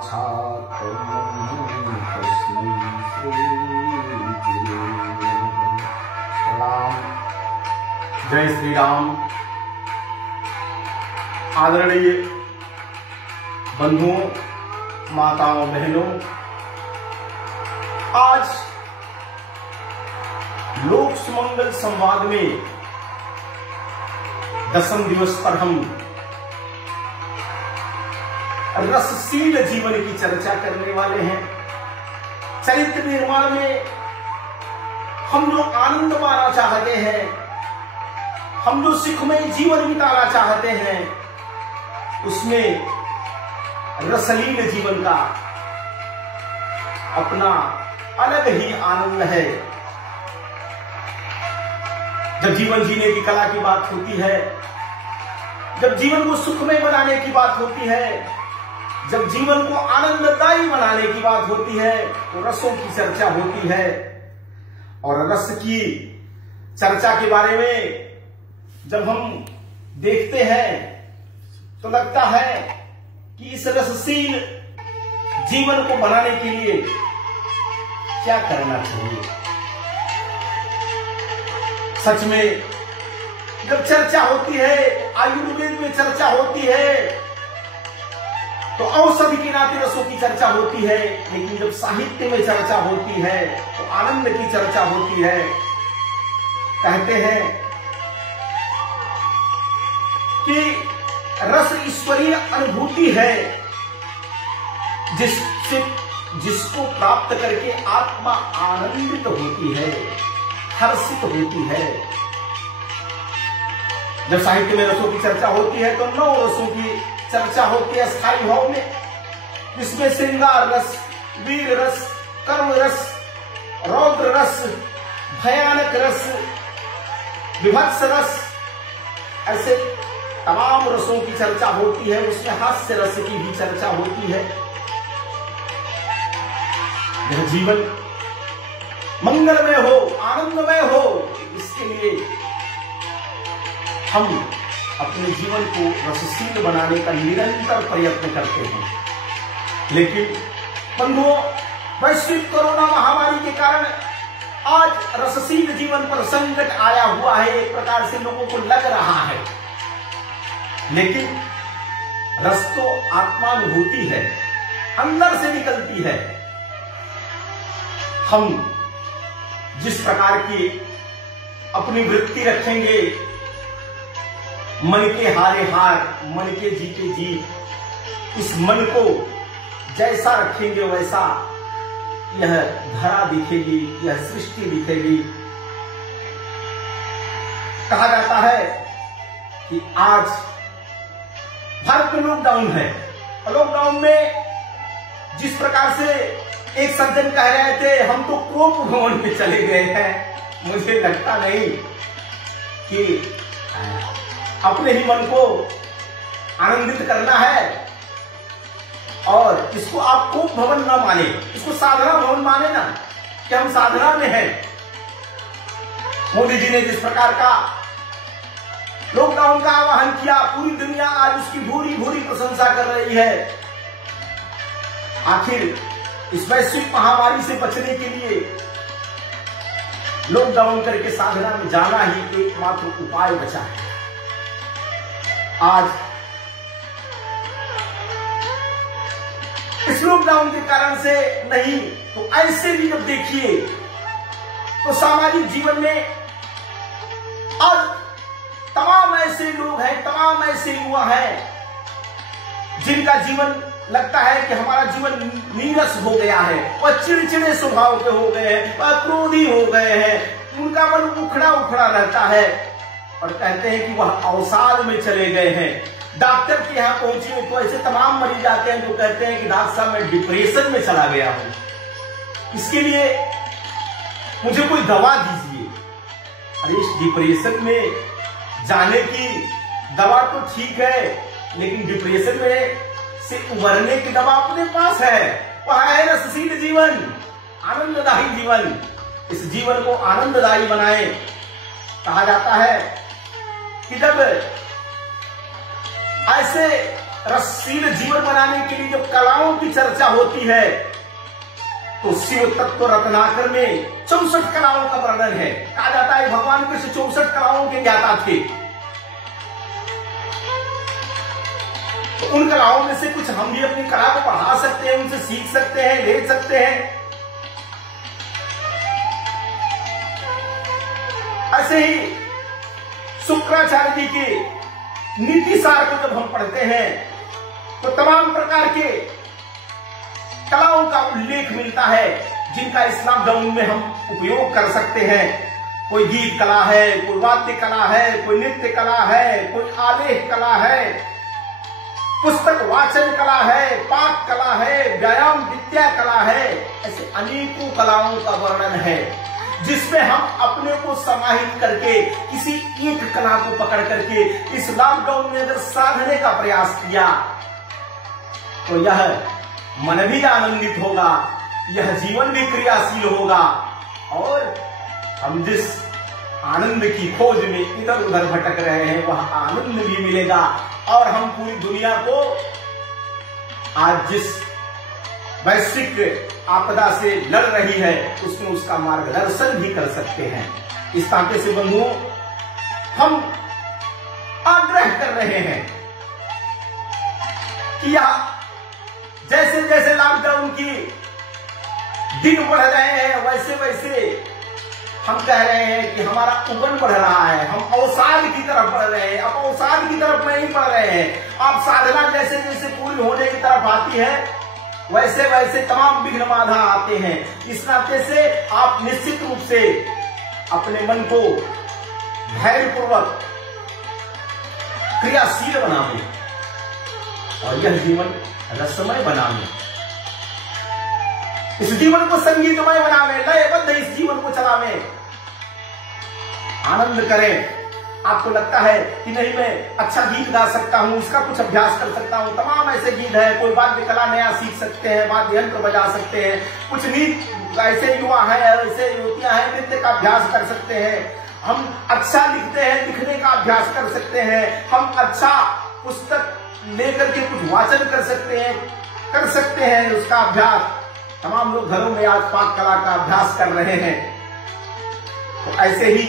साक्षात् तस्मै श्री राम। जय श्री राम। आदरणीय बंधुओं, माताओं, बहनों, आज लोक सुमंगल संवाद में 10वें दिवस पर हम रसशील जीवन की चर्चा करने वाले हैं। चरित्र निर्माण में हम जो आनंद पाना चाहते हैं, हम जो सुखमय जीवन बिताना चाहते हैं, उसमें रसलील जीवन का अपना अलग ही आनंद है। जब जीवन जीने की कला की बात होती है, जब जीवन को सुखमय बनाने की बात होती है, जब जीवन को आनंददायी बनाने की बात होती है, तो रसों की चर्चा होती है। और रस की चर्चा के बारे में जब हम देखते हैं तो लगता है कि इस रसशील जीवन को बनाने के लिए क्या करना चाहिए। सच में जब चर्चा होती है, आयुर्वेद में चर्चा होती है, तो औषधि के नाते रसों की चर्चा होती है। लेकिन जब साहित्य में चर्चा होती है तो आनंद की चर्चा होती है। कहते हैं कि रस ईश्वरीय अनुभूति है, जिसको प्राप्त करके आत्मा आनंदित होती है, हर्षित होती है। जब साहित्य में रसों की चर्चा होती है तो 9 रसों की चर्चा होती है स्थायी भाव में, जिसमें श्रृंगार रस, वीर रस, कर्म रस, रौद्र रस, भयानक रस, विभत्स रस, ऐसे तमाम रसों की चर्चा होती है। उसमें हास्य रस की भी चर्चा होती है। यह जीवन मंगलमय हो, आनंदमय हो, इसके लिए हम अपने जीवन को रसशील बनाने का निरंतर प्रयत्न करते हैं। लेकिन बंधुओं, वैश्विक कोरोना महामारी के कारण आज रसशील जीवन पर संकट आया हुआ है। एक प्रकार से लोगों को लग रहा है, लेकिन रस तो आत्मानुभूति है, अंदर से निकलती है। हम जिस प्रकार की अपनी वृत्ति रखेंगे, मन के हारे हार, मन के जीते जीत, इस मन को जैसा रखेंगे वैसा यह धरा दिखेगी, यह सृष्टि दिखेगी। कहा जाता है कि आज भारत में लॉकडाउन है। लॉकडाउन में जिस प्रकार से एक सज्जन कह रहे थे, हम तो कोप भवन पे चले गए हैं। मुझे लगता नहीं कि अपने ही मन को आनंदित करना है, और इसको आप कोप भवन ना माने, इसको साधना भवन माने ना, कि हम साधना में हैं। मोदी जी ने जिस प्रकार का लॉकडाउन का आह्वान किया, पूरी दुनिया आज उसकी भूरी भूरी प्रशंसा कर रही है। आखिर इस वैश्विक महामारी से बचने के लिए लॉकडाउन करके साधना में जाना ही एकमात्र उपाय बचा है। आज इस लॉकडाउन के कारण से नहीं तो ऐसे भी जब देखिए तो सामाजिक जीवन में आज तमाम ऐसे लोग हैं, तमाम ऐसे युवा हैं, जिनका जीवन लगता है कि हमारा जीवन नीरस हो गया है। वह चिड़चिड़े स्वभाव के हो गए हैं, वह क्रोधी हो गए हैं, उनका मन उखड़ा उखड़ा रहता है, और कहते हैं कि वह अवसाद में चले गए हैं। डॉक्टर के यहाँ पहुंचे तो ऐसे तमाम मरीज आते हैं जो कहते हैं कि डॉक्टर साहब मैं डिप्रेशन में चला गया हूं, इसके लिए मुझे कोई दवा दीजिए। अरे इस डिप्रेशन में जाने की दवा तो ठीक है, लेकिन डिप्रेशन में से उबरने की दवा अपने पास है। वह है रसशील जीवन, आनंददायी जीवन। इस जीवन को आनंददायी बनाएं। कहा जाता है कि जब ऐसे रसशील जीवन बनाने के लिए जो कलाओं की चर्चा होती है, तो शिव तत्व रत्नाकर में 64 कलाओं का वर्णन है। कहा जाता है भगवान कृष्ण 64 कलाओं के ज्ञाता थे। तो उन कलाओं में से कुछ हम भी अपनी कला को बढ़ा सकते हैं, उनसे सीख सकते हैं, ले सकते हैं। ऐसे ही शुक्राचार्य जी के नीति सार को जब हम पढ़ते हैं तो तमाम प्रकार के कलाओं का उल्लेख मिलता है, जिनका इस्लाम धर्म में हम उपयोग कर सकते हैं। कोई गीत कला है, कोई वाद्य कला है, कोई नृत्य कला है, कोई आलेख कला है, पुस्तक वाचन कला है, पाक कला है, व्यायाम विद्या कला है। ऐसे अनेकों कलाओं का वर्णन है, जिसमें हम अपने को समाहित करके किसी एक कला को पकड़ करके इस लॉकडाउन में अगर साधने का प्रयास किया तो यह मन भी आनंदित होगा, यह जीवन भी क्रियाशील होगा, और हम जिस आनंद की खोज में इधर उधर भटक रहे हैं वह आनंद भी मिलेगा, और हम पूरी दुनिया को आज जिस वैश्विक आपदा से लड़ रही है उसमें उसका मार्गदर्शन भी कर सकते हैं। इस नाते से बंधुओं, हम आग्रह कर रहे हैं कि यह जैसे जैसे लॉकडाउन की दिन बढ़ रहे हैं वैसे वैसे हम कह रहे हैं कि हमारा उगन बढ़ रहा है, हम अवसाद की तरफ बढ़ रहे हैं। अब अवसाद की तरफ नहीं बढ़ रहे हैं, अब साधना जैसे जैसे पूरी होने की तरफ आती है वैसे वैसे तमाम विघ्न बाधा आते हैं। इस नाते से आप निश्चित रूप से अपने मन को धैर्यपूर्वक क्रियाशील बनावे और यह जीवन रसमय बनावे, इस जीवन को संगीतमय बनावे, लयबद्ध इस जीवन को चलावे, आनंद करें। आपको लगता है कि नहीं मैं अच्छा गीत गा सकता हूं, इसका कुछ अभ्यास कर सकता हूं, तमाम ऐसे गीत है, कोई वाद्य कला नया सीख सकते हैं, वाद्य यंत्र बजा सकते हैं, कुछ नृत्य ऐसे युवा है, ऐसे युवतियां हैं नृत्य का अभ्यास कर सकते हैं, हम अच्छा लिखते हैं, लिखने का अभ्यास कर सकते हैं, हम अच्छा पुस्तक लेकर के कुछ वाचन कर सकते हैं उसका अभ्यास। तमाम लोग घरों में आज पाक कला का अभ्यास कर रहे हैं। तो ऐसे ही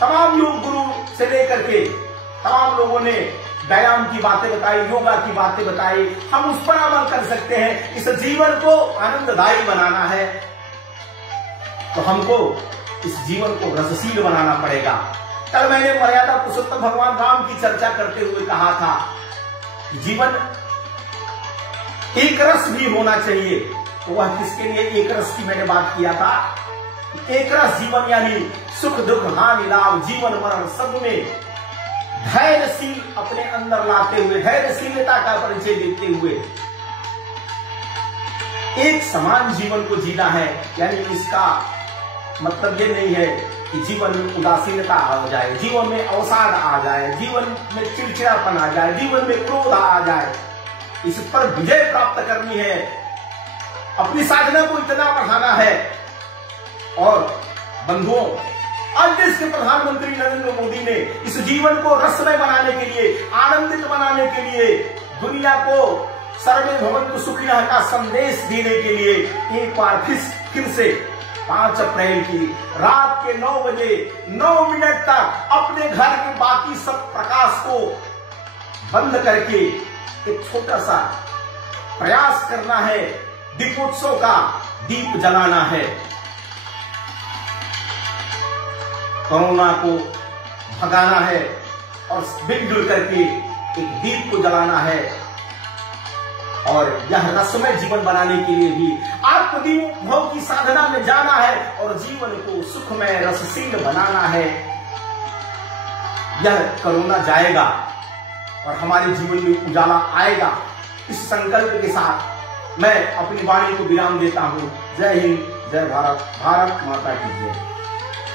तमाम योग गुरु से लेकर के तमाम लोगों ने व्यायाम की बातें बताई, योगा की बातें बताई, हम उस पर अमल कर सकते हैं। इस जीवन को आनंददायी बनाना है तो हमको इस जीवन को रसशील बनाना पड़ेगा। कल मैंने मर्यादा पुरुषोत्तम भगवान राम की चर्चा करते हुए कहा था कि जीवन एक रस भी होना चाहिए। तो वह किसके लिए एक रस की मैंने बात किया था? एक रस जीवन यानी सुख दुख हानि लाभ जीवन मरण सब में धैर्यशील अपने अंदर लाते हुए, धैर्यशीलता का परिचय देते हुए एक समान जीवन को जीना है। यानी इसका मतलब ये नहीं है कि जीवन में उदासीनता आ जाए, जीवन में अवसाद आ जाए, जीवन में चिड़चिड़ापन आ जाए, जीवन में क्रोध आ जाए। इस पर विजय प्राप्त करनी है, अपनी साधना को इतना बढ़ाना है। और बंधुओं, आज देश के प्रधानमंत्री नरेंद्र मोदी ने इस जीवन को रसमय बनाने के लिए, आनंदित बनाने के लिए, दुनिया को सर्वे भवन्तु सुखिनः का संदेश देने के लिए एक बार फिर से 5 अप्रैल की रात के 9 बजे 9 मिनट तक अपने घर के बाकी सब प्रकाश को बंद करके एक छोटा सा प्रयास करना है, दीपोत्सव का दीप जलाना है, कोरोना को भगाना है और मिलजुल करके एक दीप को जलाना है। और यह रसमय जीवन बनाने के लिए भी आत्मदीपोत्सव की साधना में जाना है और जीवन को सुखमय रसशील बनाना है। यह कोरोना जाएगा और हमारे जीवन में उजाला आएगा। इस संकल्प के साथ मैं अपनी वाणी को विराम देता हूं। जय हिंद, जय भारत, भारत माता की जय।